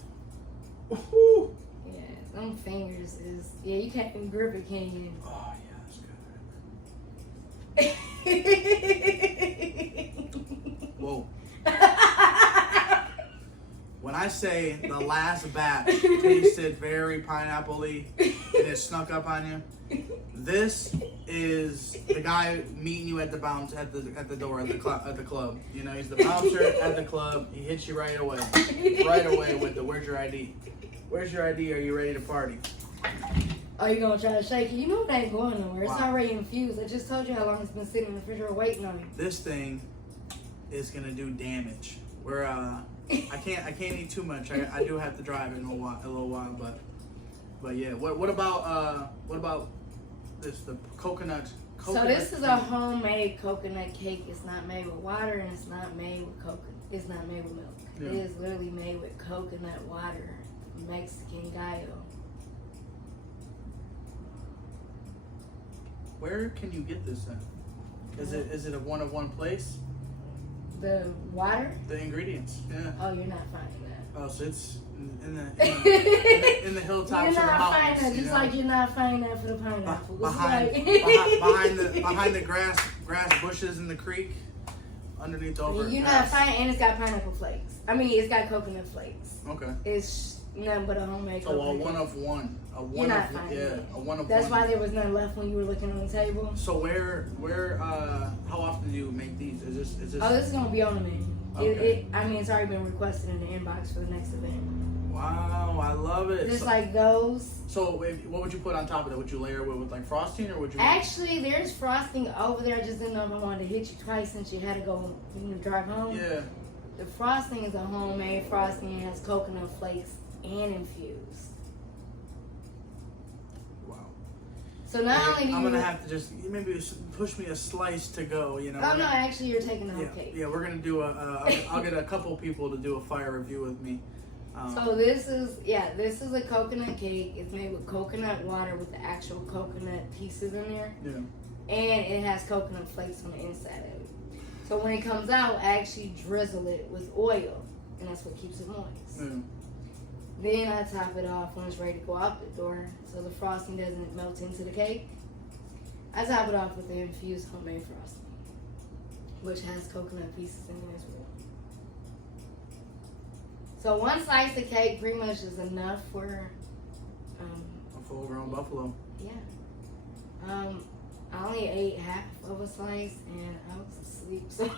Ooh. Yeah, them fingers this is. Yeah, you can't even grip it, can you? Oh yeah, that's good. Whoa. When I say the last batch tasted very pineapple-y and it snuck up on you, this is the guy meeting you at the bounce at the door at the club. You know, he's the bouncer at the club. He hits you right away with the "Where's your ID? Where's your ID? Are you ready to party?" Oh, you gonna try to shake it? You know it ain't going nowhere. It's Wow. already infused. I just told you how long it's been sitting in the refrigerator waiting on you. This thing is gonna do damage. We're I can't eat too much. I do have to drive in a little while, but yeah. What about this, the coconut? So this is a homemade coconut cake. It's not made with water and it's not made with coconut. It's not made with milk. Yeah. It is literally made with coconut water, Mexican gallo. Where can you get this at? Is it a one place? The water? The ingredients, yeah. Oh, you're not finding that. Oh, so it's in the hilltops You're of the not finding mountains. that, just like you're not finding that for the pineapple. Behind the grass bushes in the creek, underneath the overpass. You're not finding, and it's got pineapple flakes. I mean, it's got coconut flakes. Okay. It's nothing but a homemade So coconut a one cake. of one. You're not finding it. A one of That's one. why there was none left when you were looking on the table. So how often do you make these? Is this? Oh, this is gonna be on the menu. Okay. I mean, it's already been requested in the inbox for the next event. Wow, I love it. Just So, like those. what would you put on top of that? Would you layer it with like frosting, or would you? Actually, there's frosting over there. I just didn't know if I wanted to hit you twice since you had to go drive home. Yeah. The frosting is a homemade frosting. It has coconut flakes and infused. Wow. So not only do you... I'm gonna have to just maybe push me a slice to go. You know. Oh no, actually you're taking the whole Yeah, cake. yeah, we're gonna do I'll get a couple people to do a fire review with me. So this is a coconut cake. It's made with coconut water with the actual coconut pieces in there. Yeah. And it has coconut flakes on the inside of it. So when it comes out, I actually drizzle it with oil, and that's what keeps it moist. Yeah. Then I top it off when it's ready to go out the door, so the frosting doesn't melt into the cake. I top it off with the infused homemade frosting, which has coconut pieces in it as well. So one slice of cake pretty much is enough for A full-grown buffalo. yeah. I only ate half of a slice and I was asleep. So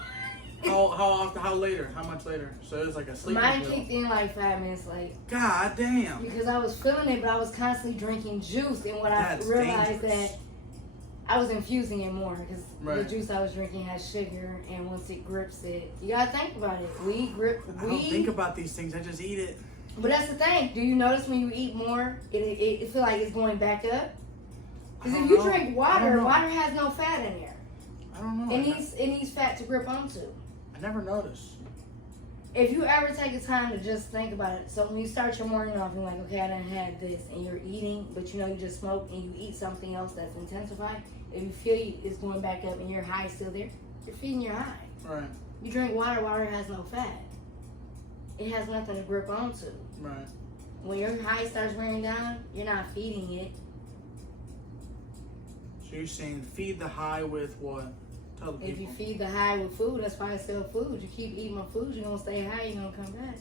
How later? How much later? So it was like a sleeping mine pill. kicked in like 5 minutes late. God damn. Because I was feeling it, but I was constantly drinking juice, and what That's I realized dangerous. that I was infusing it more because Right. the juice I was drinking had sugar, and once it grips it, you gotta think about it. We grip, I don't think about these things. I just eat it. but that's the thing. Do you notice when you eat more, it feel like it's going back up? Because if you drink water, water has no fat in there. I don't know. It needs fat to grip onto. I never noticed. If you ever take the time to just think about it, so when you start your morning off, you're like, okay, I done had this, and you're eating, but you know you just smoked, and you eat something else that's intensified, if you feel it's going back up and your high is still there, you're feeding your high. Right. You drink water, water has no fat. It has nothing to grip onto. Right. When your high starts wearing down, you're not feeding it. So you're saying feed the high with what? Tell the If people. you feed the high with food, that's why I sell food. You keep eating my food, you're going to stay high, you're going to come back.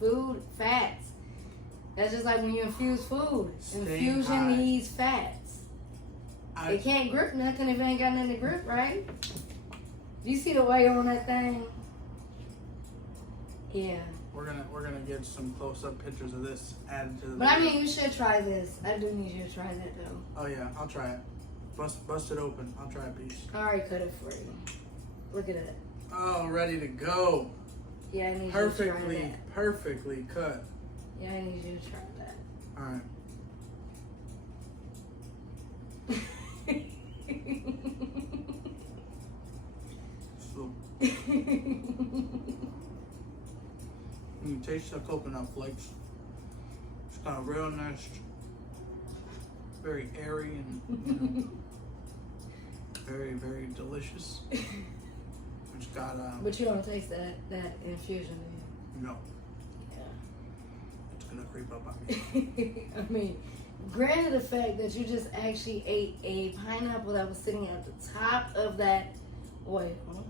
Food, fats. That's just like when you infuse food. Stay Infusion high. needs fats. It can't grip nothing if it ain't got nothing to grip, right? You see the way on that thing? Yeah. We're gonna get some close-up pictures of this added to the But I video. mean, you should try this. I do need you to try that, though. Oh yeah, I'll try it. Bust it open. I'll try a piece. I already cut it for you. Look at that. Oh, ready to go. Yeah, I need you to Perfectly, try perfectly cut. that. Yeah, I need you to try that. All right. So you taste the coconut flakes. It's got a real nice, very airy and very, very delicious. It's got But you don't taste that infusion, do you? no. Yeah. It's gonna creep up on me. I mean, granted the fact that you just actually ate a pineapple that was sitting at the top of that. Wait, hold on.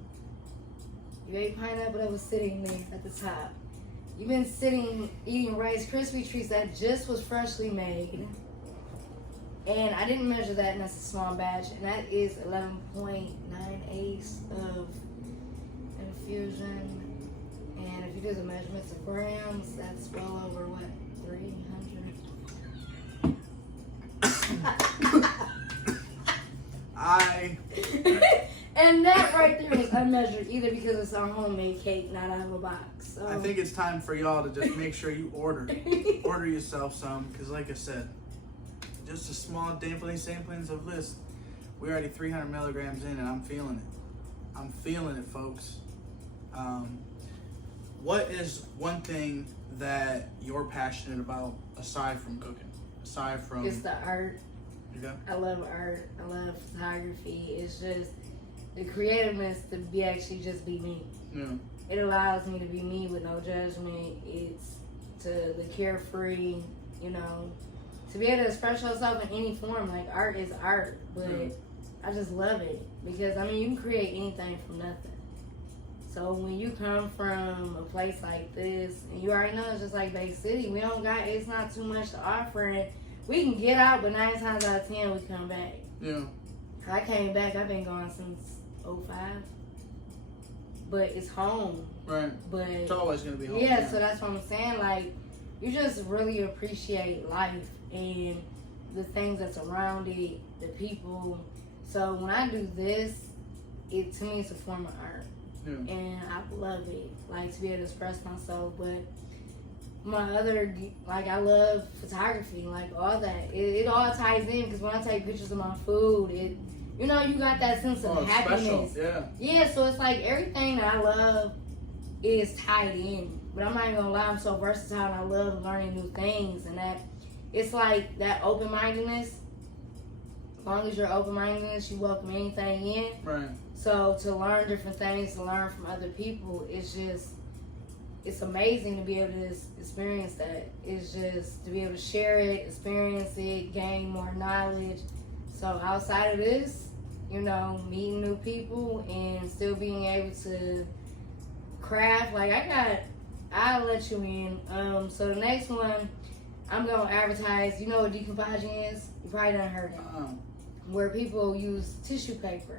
You ate pineapple that was sitting there at the top. You've been eating Rice Krispie treats that just was freshly made. And I didn't measure that, and that's a small batch. And that is 11.98 of infusion. And if you do the measurements of grams, that's well over, what, 300? And that right there was unmeasured, either because it's our homemade cake, not out of a box. So. I think it's time for y'all to just make sure you order yourself some, because like I said, just a small samplings of this. We're already 300 milligrams in, and I'm feeling it. I'm feeling it, folks. What is one thing that you're passionate about aside from cooking? Aside from... It's the art. Okay. I love art. I love photography. It's just the creativeness to just be me. Yeah. It allows me to be me with no judgment. It's to the carefree, to be able to express yourself in any form. Like, art is art, but I just love it because, you can create anything from nothing. So when you come from a place like this, and you already know it's just like Bay City, it's not too much to offer, and we can get out, but 9 times out of 10 we come back. Yeah. I came back, I've been gone since 2005. But it's home. Right. But it's always gonna be home. Yeah, so that's what I'm saying. Like, you just really appreciate life and the things that's around it, the people. So when I do this, to me it's a form of art. Yeah. And I love it. Like, to be able to express myself. But my other, I love photography, all that. It all ties in, because when I take pictures of my food, you got that sense of happiness. Special. Yeah. Yeah, so it's like everything that I love is tied in. But I'm not even gonna lie, I'm so versatile, and I love learning new things. And that it's like that open-mindedness. As long as you're open-mindedness, you welcome anything in. Right. So to learn different things, to learn from other people, it's amazing to be able to experience that. It's just to be able to share it, experience it, gain more knowledge. So outside of this, meeting new people and still being able to craft, I'll let you in. So the next one, I'm gonna advertise. You know what decoupaging is? You probably done heard it. Where people use tissue paper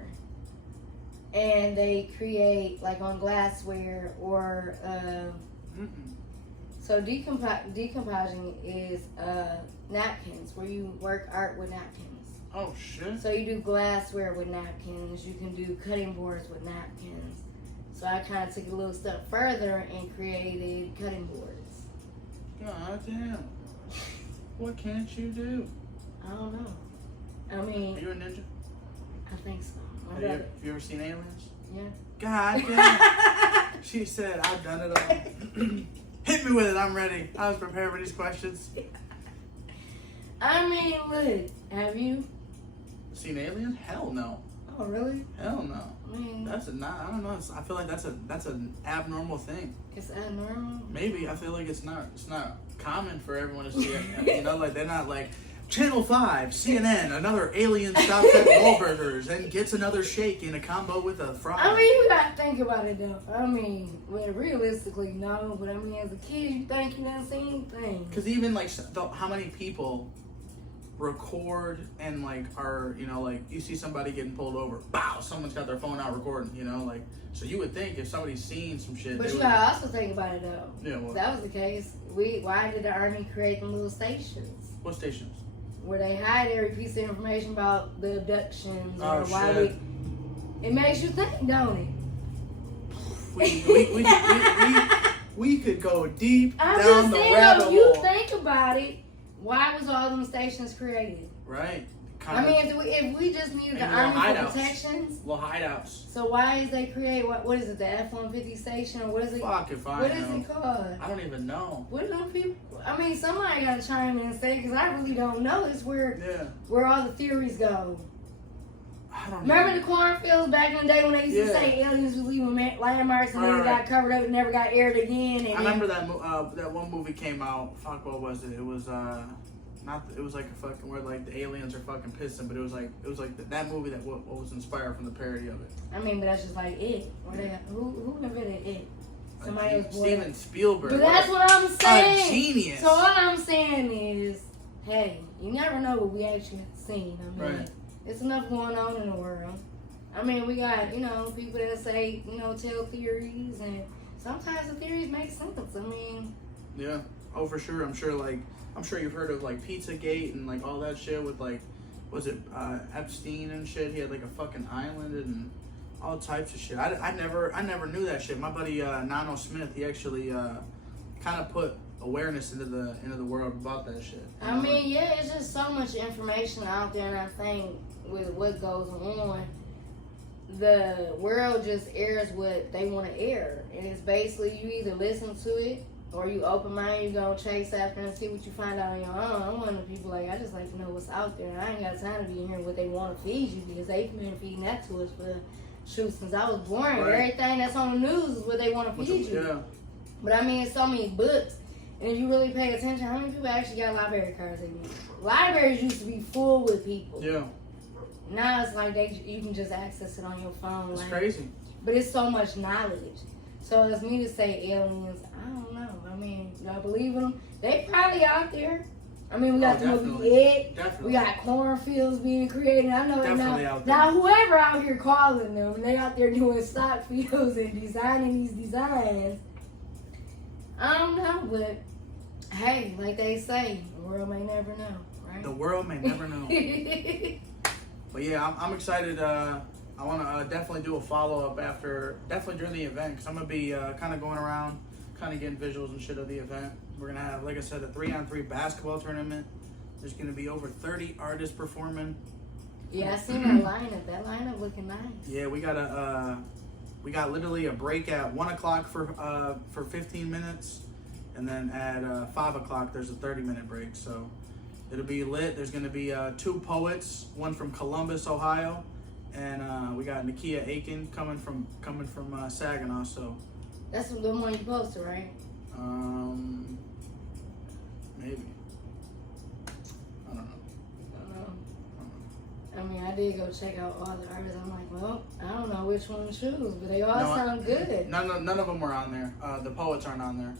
and they create on glassware or so decoupaging is napkins, where you work art with napkins. Oh shit. So you do glassware with napkins, you can do cutting boards with napkins. So I kind of took it a little step further and created cutting boards. God damn. What can't you do? I don't know. Are you a ninja? I think so. Have you ever seen Aliens? Yeah. God damn. She said, I've done it all. Hit me with it, I'm ready. I was prepared for these questions. Look, have you seen Aliens? Hell no. Oh, really? Hell no. I don't know. I feel like that's an abnormal thing. It's abnormal? Maybe. I feel like it's not common for everyone to see it. They're not like, Channel 5, CNN, another alien stops at Wahlburgers and gets another shake in a combo with a fry. You gotta think about it though. Realistically, no. But as a kid, you think you didn't see anything. Because even how many people record and are you see somebody getting pulled over, bow, someone's got their phone out recording, so you would think if somebody's seen some shit. But you gotta also think about it though. Yeah, well, if that was the case, why did the Army create them little stations? What stations? Where they hide every piece of information about the abductions or why shit. It makes you think, don't it? We could go deep I'm down just the saying, rabbit hole. you think about it, why was all them stations created? Right. If we just needed the Army for protections. Little hideouts. So why is they create, what is it, the F-150 station, or what is it? Fuck if I know. What is it called? I don't even know. What do people, somebody gotta chime in and say, because I really don't know. It's where all the theories go. I don't Remember know. the cornfields back in the day when they used to say aliens was leaving landmarks and then it got covered up and never got aired again? And I remember that one movie came out. Fuck, what was it? It was it was like a fucking where like the aliens are fucking pissing, but it was like that movie that what was inspired from the parody of it. I mean, but that's just like it. Who invented it? Somebody was Steven Spielberg. But that's what I'm saying. A genius. So all I'm saying is, hey, you never know what we actually seen. I mean, right. It's enough going on in the world. I mean, we got, people that say, tell theories, and sometimes the theories make sense. I mean. Yeah. Oh, for sure. I'm sure you've heard of like Pizzagate and like all that shit with like, was it Epstein and shit? He had like a fucking island and all types of shit. I never knew that shit. My buddy Nano Smith, he actually kind of put awareness into the world about that shit. I mean, yeah, it's just so much information out there, and I think with what goes on, the world just airs what they want to air, and it's basically you either listen to it or you open mind, you go chase after and see what you find out on your own. I'm one of the people I just like to know what's out there. I ain't got time to be hearing what they want to feed you because they've been feeding that to us for since I was born. Right. Everything that's on the news is what they want to feed you. Yeah. But I mean, it's so many books, and if you really pay attention, how many people actually got library cards anymore? Libraries used to be full with people. Yeah. Now it's like you can just access it on your phone. It's crazy. But it's so much knowledge. So it's me to say aliens. I don't know. I mean, y'all believe in them? They probably out there. I mean, we got the movie It. Definitely. We got cornfields being created. I know definitely out there. Now, whoever out here calling them, they out there doing stock fields and designing these designs. I don't know, but hey, like they say, the world may never know, right? The world may never know. But yeah, I'm excited. I want to definitely do a follow-up definitely during the event, because I'm going to be kind of going around, kind of getting visuals and shit of the event. We're going to have, like I said, a 3-on-3 basketball tournament. There's going to be over 30 artists performing. Yeah, I seen that lineup. That lineup looking nice. Yeah, we got literally a break at 1 o'clock for 15 minutes, and then at 5 o'clock there's a 30-minute break. So it'll be lit. There's going to be 2 poets, one from Columbus, Ohio, and we got Nakia Aiken coming from Saginaw. So that's the one you posted, right? Maybe. I don't know. I mean, I did go check out all the artists. I'm like, well, I don't know which one to choose, but they all sound good. None of them were on there. The poets aren't on there.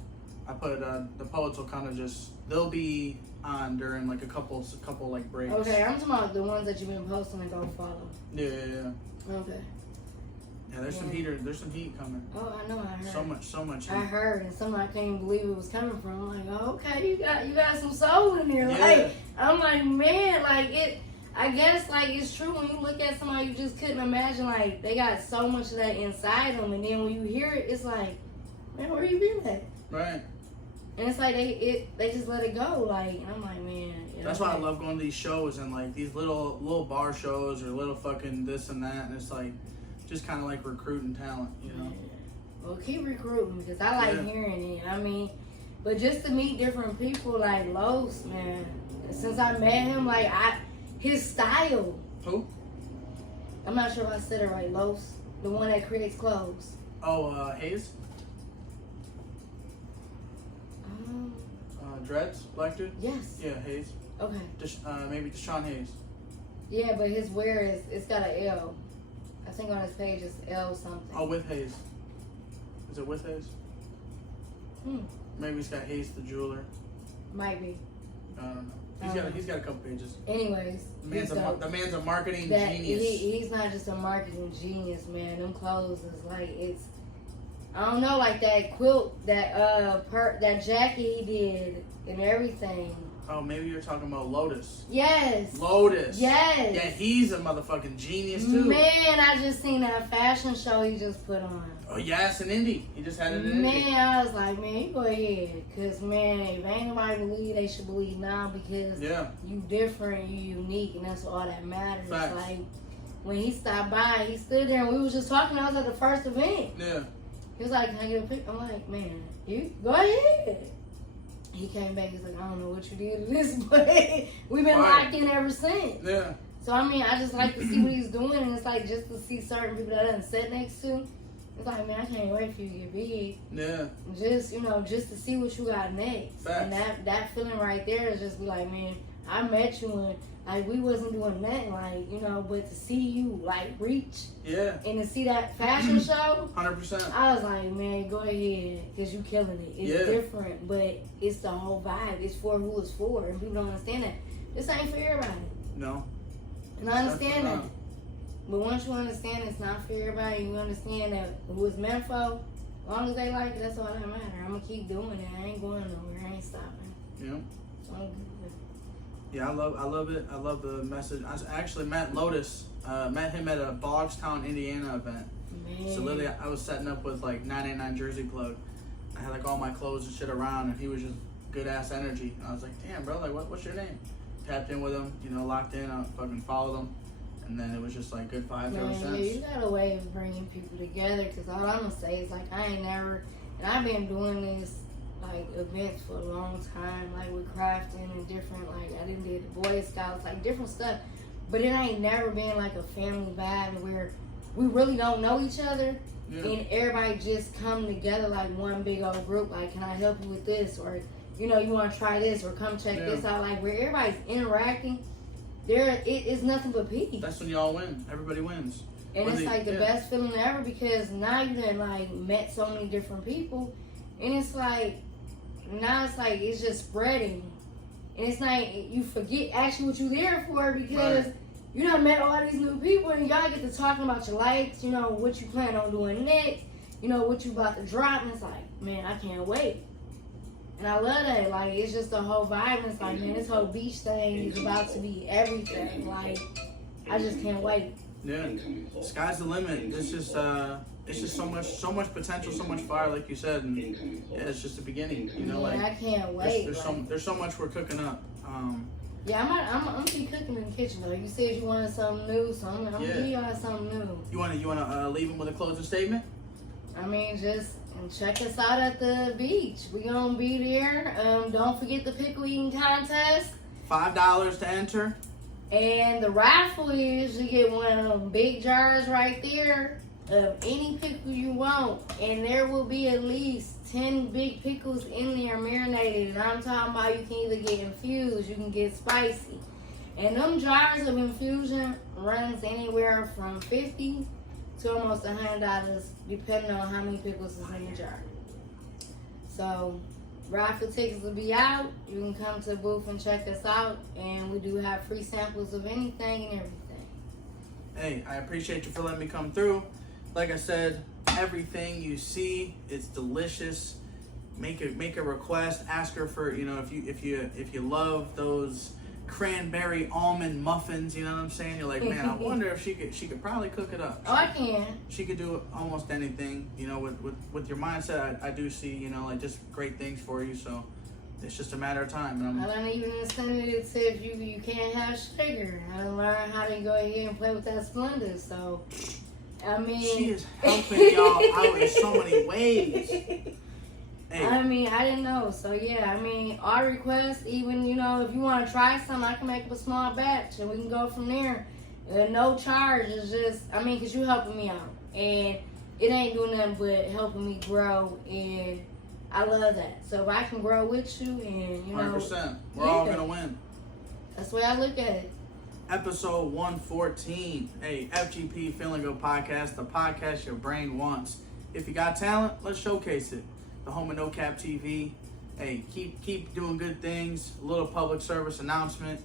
I put the poets will kind of they'll be on during like a couple like breaks. Okay, I'm talking about the ones that you've been posting and go follow. Yeah. Okay. Yeah, there's some heat coming. Oh, I know, I heard. So much heat. I heard, and somebody couldn't even believe it was coming from. I'm like, oh, okay, you got some soul in there. Yeah. Like, I'm like, man, like it. I guess like it's true when you look at somebody, you just couldn't imagine like they got so much of that inside them, and then when you hear it, it's like, man, where you been at? Right. And it's like they just let it go. Like, and I'm like, man. That's why I love going to these shows and like these little bar shows or little fucking this and that, and it's like just kind of like recruiting talent, you know. Well, keep recruiting because I like hearing it. I mean, but just to meet different people like Los, man. Since I met him, like his style. Who? I'm not sure if I said it right. Los, the one that creates clothes. Oh, Hayes. Dreads, black dude? Yes. Yeah, Hayes. Okay. Maybe Deshaun Hayes. Yeah, but his wear it's got an L. I think on his page it's L something. Oh, with Hayes. Is it with Hayes? Maybe he's got Hayes the jeweler. Might be. I don't know. He's got a couple pages. Anyways, the man's a marketing genius. He's not just a marketing genius, man. Them clothes is like I don't know, like that quilt, that jacket he did and everything. Oh, maybe you're talking about Lotus. Yes. Lotus. Yes. Yeah, he's a motherfucking genius too. Man, I just seen that fashion show he just put on. Oh yes, in Indy. He just had it in Indy. Man, I was like, man, you go ahead. Cause man, if ain't nobody believe, they should believe now because you different, you unique, and that's all that matters. Facts. Like when he stopped by, he stood there and we was just talking. I was at the first event. Yeah. He was like, can I get a picture? I'm like, man, you go ahead. He came back, he's like, I don't know what you did to this, but we've been locked in ever since. Yeah. So, I mean, I just like to see what he's doing, and it's like just to see certain people that I done sat next to. It's like, man, I can't wait for you to get big. Yeah. Just, just to see what you got next. Facts. And that feeling right there is just be like, man, I met you and like we wasn't doing nothing, like, you know, but to see you like reach and to see that fashion show, 100%. I was like, man, go ahead, because you killing it. It's different, but it's the whole vibe. It's for who it's for, and people don't understand that. This ain't for everybody. No. And I understand that. But once you understand it's not for everybody, you understand that who it's meant for, as long as they like it, that's all that matters. I'm going to keep doing it. I ain't going nowhere. I ain't stopping. Yeah. So I'm good. Yeah, I love it. I love the message. I actually met him at a Bogstown, Indiana event. Man. So literally, I was setting up with like 989 Jersey Plug. I had like all my clothes and shit around, and he was just good ass energy. And I was like, damn, bro, like what's your name? Tapped in with him, you know, locked in. I fucking followed him, and then it was just like good vibes ever since. Yeah, you got a way of bringing people together. Because all I'm gonna say is like I ain't never, and I've been doing this like events for a long time, like with crafting and different, like I did the Boy Scouts, like different stuff. But it ain't never been like a family vibe where we really don't know each other. Yeah. And everybody just come together like one big old group. Like, can I help you with this? Or, you know, you want to try this or come check this out. Like, where everybody's interacting, it's nothing but peace. That's when y'all win. Everybody wins. And it's like the best feeling ever, because now you done like met so many different people. And it's like, now it's like, it's just spreading. And it's like, you forget actually what you're there for, because you done met all these new people and y'all get to talking about your likes, you know, what you plan on doing next, you know, what you about to drop. And it's like, man, I can't wait. And I love that. Like, it's just the whole vibe. And it's like, man, this whole beach thing is about to be everything. Like, I just can't wait. Yeah, sky's the limit. It's just so much potential, so much fire, like you said, and yeah, it's just the beginning. You know, like I can't wait. There's so much we're cooking up. Yeah, I'm gonna be cooking in the kitchen though. You said you wanted something new, so I'm gonna give y'all something new. You wanna leave them with a closing statement? I mean, just check us out at the beach. We gonna be there. Don't forget the pickle eating contest. $5 to enter. And the raffle is you get one of them big jars right there of any pickle you want, and there will be at least 10 big pickles in there marinated. And I'm talking about you can either get infused, you can get spicy. And them jars of infusion runs anywhere from $50 to almost $100, depending on how many pickles is in the jar. So raffle tickets will be out. You can come to the booth and check us out, and we do have free samples of anything and everything. Hey, I appreciate you for letting me come through. Like I said, everything you see, it's delicious. Make a request. Ask her for, you know, if you love those cranberry almond muffins, you know what I'm saying? You're like, man, I wonder if she could probably cook it up. I can. She could do almost anything, you know. With your mindset, I do see, you know, like just great things for you. So it's just a matter of time. And I don't even understand it. It says you can't have sugar. I done learned how to go ahead and play with that Splenda. So I mean, she is helping y'all out in so many ways. Hey. I mean, I didn't know. So, yeah, I mean, our request, even, you know, if you want to try something, I can make up a small batch and we can go from there. No charge. It's just, I mean, because you're helping me out. And it ain't doing nothing but helping me grow. And I love that. So, if I can grow with you and, you know. 100%. We're all going to win. That's the way I look at it. Episode 114. Hey, FGP Feeling Good Podcast, the podcast your brain wants. If you got talent, let's showcase it. The home of No Cap TV. Hey, keep doing good things. A little public service announcement.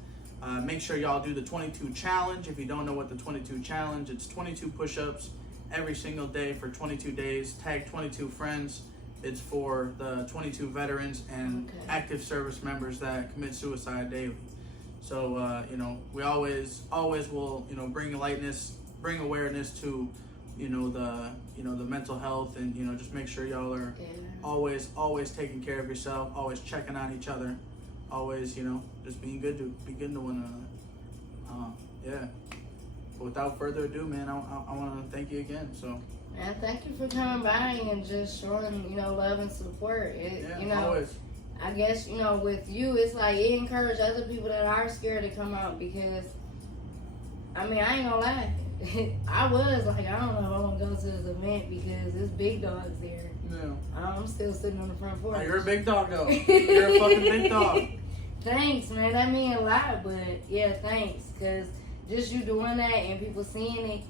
Make sure y'all do the 22 challenge. If you don't know what the 22 challenge, it's 22 push-ups every single day for 22 days. Tag 22 friends. It's for the 22 veterans and active service members that commit suicide daily. So you know, we always will, you know, bring lightness, bring awareness to, you know, the mental health, and, you know, just make sure y'all are always taking care of yourself, always checking on each other, always, you know, just be good to one another. Yeah. But without further ado, man, I want to thank you again. So. Man, thank you for coming by and just showing, you know, love and support. You know, always. I guess, you know, with you, it's like it encouraged other people that are scared to come out, because, I mean, I ain't gonna lie. I was like, I don't know if I want to go to this event because there's big dogs there. Yeah. I'm still sitting on the front porch. Oh, you're a big dog, though. You're a fucking big dog. Thanks, man. That mean a lot, but yeah, thanks. Cause just you doing that and people seeing it,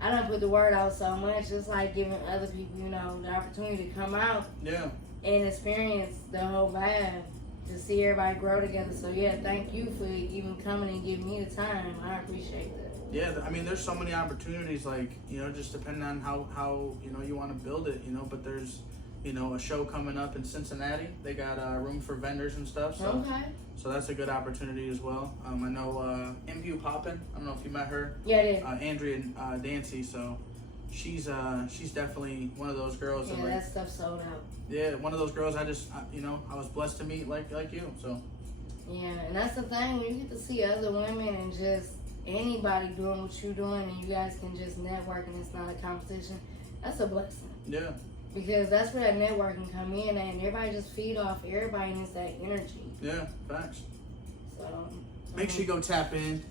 I don't put the word out so much. It's like giving other people, you know, the opportunity to come out and experience the whole vibe, to see everybody grow together. So yeah, thank you for even coming and giving me the time. I appreciate that. Yeah, I mean, there's so many opportunities, like, you know, just depending on how you know, you want to build it, you know, but there's, you know, a show coming up in Cincinnati. They got room for vendors and stuff. So, so that's a good opportunity as well. I know Impu Poppin'. I don't know if you met her. Yeah, I did. Andrea Dancy. So she's definitely one of those girls. Yeah, that stuff sold out. Yeah, one of those girls you know, I was blessed to meet like you. So. Yeah, and that's the thing, when you get to see other women and just anybody doing what you're doing, and you guys can just network and it's not a competition, that's a blessing. Yeah. Because that's where that networking come in, and everybody just feed off everybody, and it's that energy. Yeah, facts. So make sure you go tap in.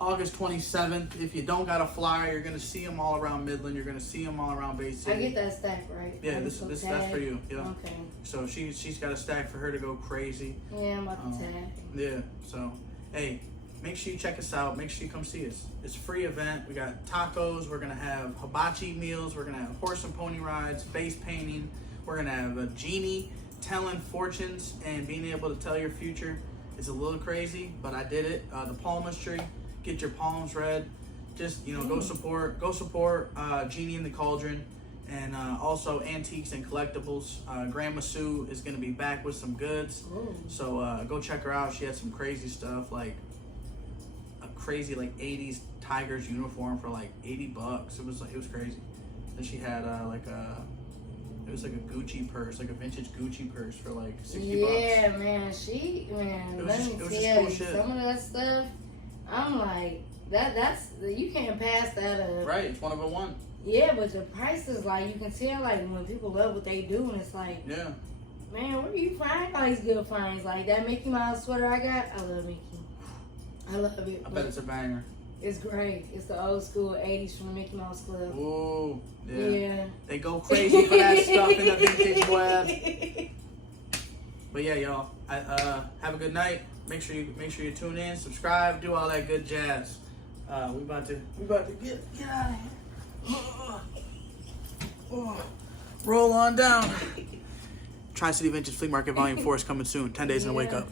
August 27th. If you don't got a flyer, you're gonna see them all around Midland. You're gonna see them all around Bay City. I get that stack, right? Yeah, this that's for you. Yeah. Okay. So she's got a stack for her to go crazy. Yeah, I'm about to tag. Yeah. So hey, make sure you check us out. Make sure you come see us. It's a free event. We got tacos. We're gonna have hibachi meals. We're gonna have horse and pony rides, face painting. We're gonna have a genie telling fortunes and being able to tell your future. It's a little crazy, but I did it. The palmistry. Get your palms read. Just, you know, go support Genie in the Cauldron, and also Antiques and Collectibles. Grandma Sue is gonna be back with some goods. So go check her out. She had some crazy stuff, like a crazy like 80s Tigers uniform for like $80. It was crazy. And she had it was like a Gucci purse, like a vintage Gucci purse for like $60. Yeah, man. Let me tell you, shit. some of that stuff, I'm like, that's you can't pass that up. Right, it's one of a one. Yeah, but the prices, like, you can tell, like, when people love what they do, and it's like, yeah, man, where do you find all these good finds? Like that Mickey Mouse sweater I got, I love Mickey. I love it. I bet it's a banger. It's great. It's the old school 80s from the Mickey Mouse Club. Ooh, yeah. Yeah. They go crazy for that stuff in the vintage web. But yeah, y'all, have a good night. Make sure you tune in, subscribe, do all that good jazz. We about to get out of here. Roll on down. Tri-City Vintage Flea Market Volume 4 is coming soon. 10 days in a wake up.